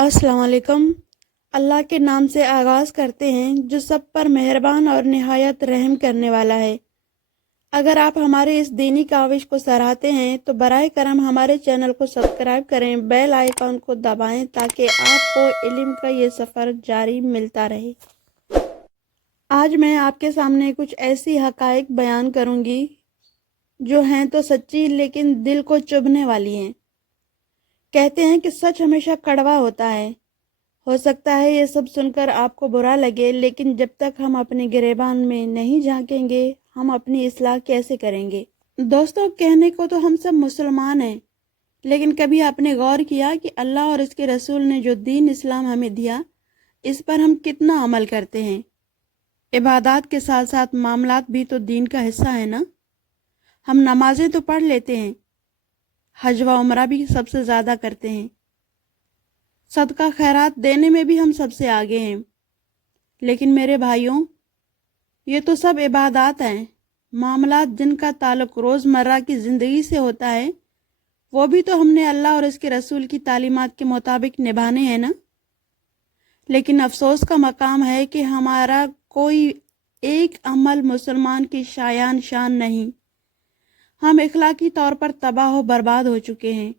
अस्सलाम वालेकुम। अल्लाह के नाम से आगाज़ करते हैं जो सब पर मेहरबान और निहायत रहम करने वाला है। अगर आप हमारे इस दीनी काविश को सराहते हैं तो बराए करम हमारे चैनल को सब्सक्राइब करें, बेल आइकॉन को दबाएं ताकि आपको इल्म का ये सफ़र जारी मिलता रहे। आज मैं आपके सामने कुछ ऐसी हक़ाइक़ बयान करूँगी जो हैं तो सच्ची लेकिन दिल को चुभने वाली हैं। कहते हैं कि सच हमेशा कड़वा होता है। हो सकता है ये सब सुनकर आपको बुरा लगे, लेकिन जब तक हम अपने गिरेबान में नहीं झांकेंगे हम अपनी इस्लाह कैसे करेंगे। दोस्तों, कहने को तो हम सब मुसलमान हैं, लेकिन कभी आपने गौर किया कि अल्लाह और उसके रसूल ने जो दीन इस्लाम हमें दिया, इस पर हम कितना अमल करते हैं। इबादत के साथ साथ मामलात भी तो दीन का हिस्सा है ना। हम नमाजें तो पढ़ लेते हैं, हज व उमरा भी सबसे ज़्यादा करते हैं, सदका खैरात देने में भी हम सबसे आगे हैं। लेकिन मेरे भाइयों, ये तो सब इबादत हैं। मामलात जिनका ताल्लुक़ रोज़मर्रा की ज़िंदगी से होता है, वो भी तो हमने अल्लाह और इसके रसूल की तालीमात के मुताबिक निभाने हैं ना। लेकिन अफसोस का मकाम है कि हमारा कोई एक अमल मुसलमान की शायान शान नहीं। हम इखलाकी तौर पर तबाह व बर्बाद हो चुके हैं।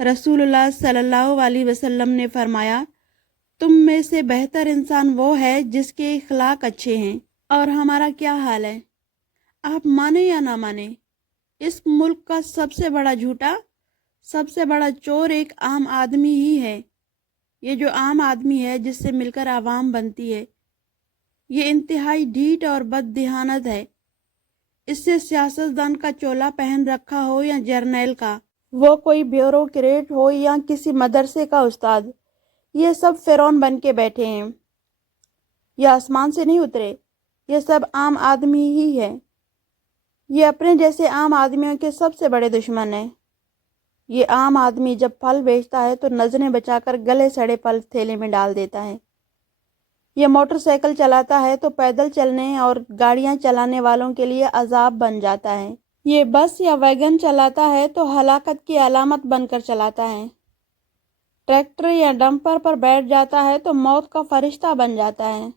रसूलुल्लाह सल्लल्लाहु अलैहि वसल्लम ने फरमाया, तुम में से बेहतर इंसान वो है जिसके इखलाक अच्छे हैं। और हमारा क्या हाल है? आप माने या ना माने, इस मुल्क का सबसे बड़ा झूठा, सबसे बड़ा चोर एक आम आदमी ही है। ये जो आम आदमी है जिससे मिलकर आवाम बनती है, ये इंतहाई ढीठ और बददिहानत है। इससे सियासतदान का चोला पहन रखा हो या जर्नैल का, वो कोई ब्यूरोक्रेट हो या किसी मदरसे का उस्ताद, ये सब फ़िरौन बन के बैठे हैं। ये आसमान से नहीं उतरे, ये सब आम आदमी ही है। ये अपने जैसे आम आदमियों के सबसे बड़े दुश्मन हैं। ये आम आदमी जब फल बेचता है तो नज़रें बचाकर गले सड़े फल थैले में डाल देता है। ये मोटरसाइकिल चलाता है तो पैदल चलने और गाड़ियां चलाने वालों के लिए अजाब बन जाता है। ये बस या वैगन चलाता है तो हलाकत की अलामत बनकर चलाता है। ट्रैक्टर या डंपर पर बैठ जाता है तो मौत का फरिश्ता बन जाता है।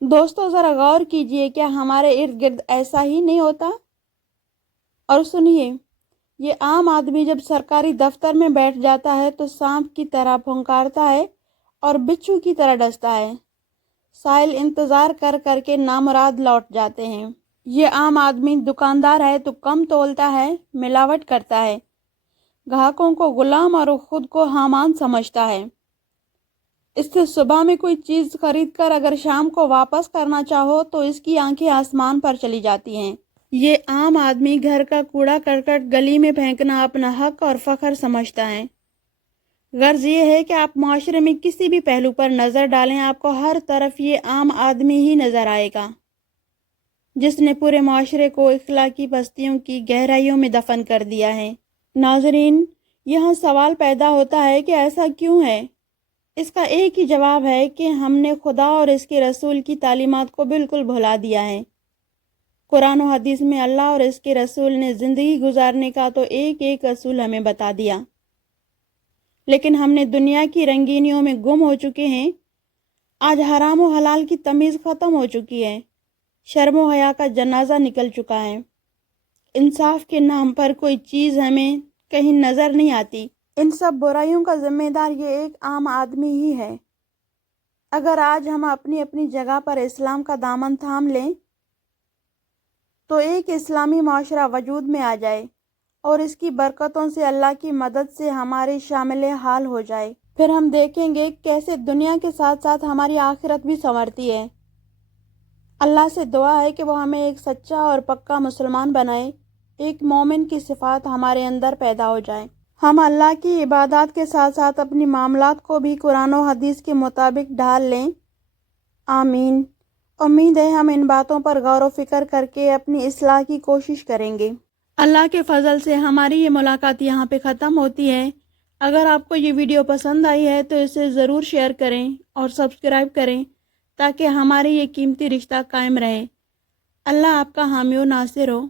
दोस्तों, ज़रा गौर कीजिए, क्या हमारे इर्द गिर्द ऐसा ही नहीं होता? और सुनिए, ये आम आदमी जब सरकारी दफ्तर में बैठ जाता है तो सांप की तरह फुंकारता है और बिच्छू की तरह डसता है। साइल इंतज़ार कर करके नामुराद लौट जाते हैं। ये आम आदमी दुकानदार है तो कम तोलता है, मिलावट करता है, ग्राहकों को गुलाम और खुद को हामान समझता है। इससे सुबह में कोई चीज़ खरीद कर अगर शाम को वापस करना चाहो तो इसकी आंखें आसमान पर चली जाती हैं। ये आम आदमी घर का कूड़ा करकट गली में फेंकना अपना हक और फ़ख्र समझता है। गर्ज ये है कि आप माशरे में किसी भी पहलू पर नज़र डालें, आपको हर तरफ ये आम आदमी ही नज़र आएगा, जिसने पूरे माशरे को इखलाकी पस्तियों की गहराइयों में दफन कर दिया है। नाज़रीन, यहाँ सवाल पैदा होता है कि ऐसा क्यों है। इसका एक ही जवाब है कि हमने खुदा और इसके रसूल की तालीमात को बिल्कुल भुला दिया है। कुरान और हदीस में अल्लाह और इसके रसूल ने ज़िंदगी गुजारने का तो एक एक असूल हमें बता दिया, लेकिन हमने दुनिया की रंगीनियों में गुम हो चुके हैं। आज हराम और हलाल की तमीज़ ख़त्म हो चुकी है। शर्म व हया का जनाजा निकल चुका है। इंसाफ के नाम पर कोई चीज़ हमें कहीं नज़र नहीं आती। इन सब बुराइयों का ज़िम्मेदार ये एक आम आदमी ही है। अगर आज हम अपनी अपनी जगह पर इस्लाम का दामन थाम लें तो एक इस्लामी माशरा वजूद में आ जाए और इसकी बरकतों से अल्लाह की मदद से हमारे शामिल हाल हो जाए। फिर हम देखेंगे कैसे दुनिया के साथ साथ हमारी आखिरत भी संवरती है। अल्लाह से दुआ है कि वो हमें एक सच्चा और पक्का मुसलमान बनाए, एक मोमिन की सिफ़ात हमारे अंदर पैदा हो जाए। हम अल्लाह की इबादत के साथ साथ अपनी मामलात को भी कुरान और हदीस के मुताबिक ढाल लें। आमीन। उम्मीद है हम इन बातों पर गौर व फिक्र करके अपनी इस्लाह की कोशिश करेंगे। अल्लाह के फ़ज़ल से हमारी ये मुलाकात यहाँ पे ख़त्म होती है। अगर आपको ये वीडियो पसंद आई है तो इसे ज़रूर शेयर करें और सब्सक्राइब करें ताकि हमारी ये कीमती रिश्ता कायम रहे। अल्लाह आपका हामी व नासिर हो।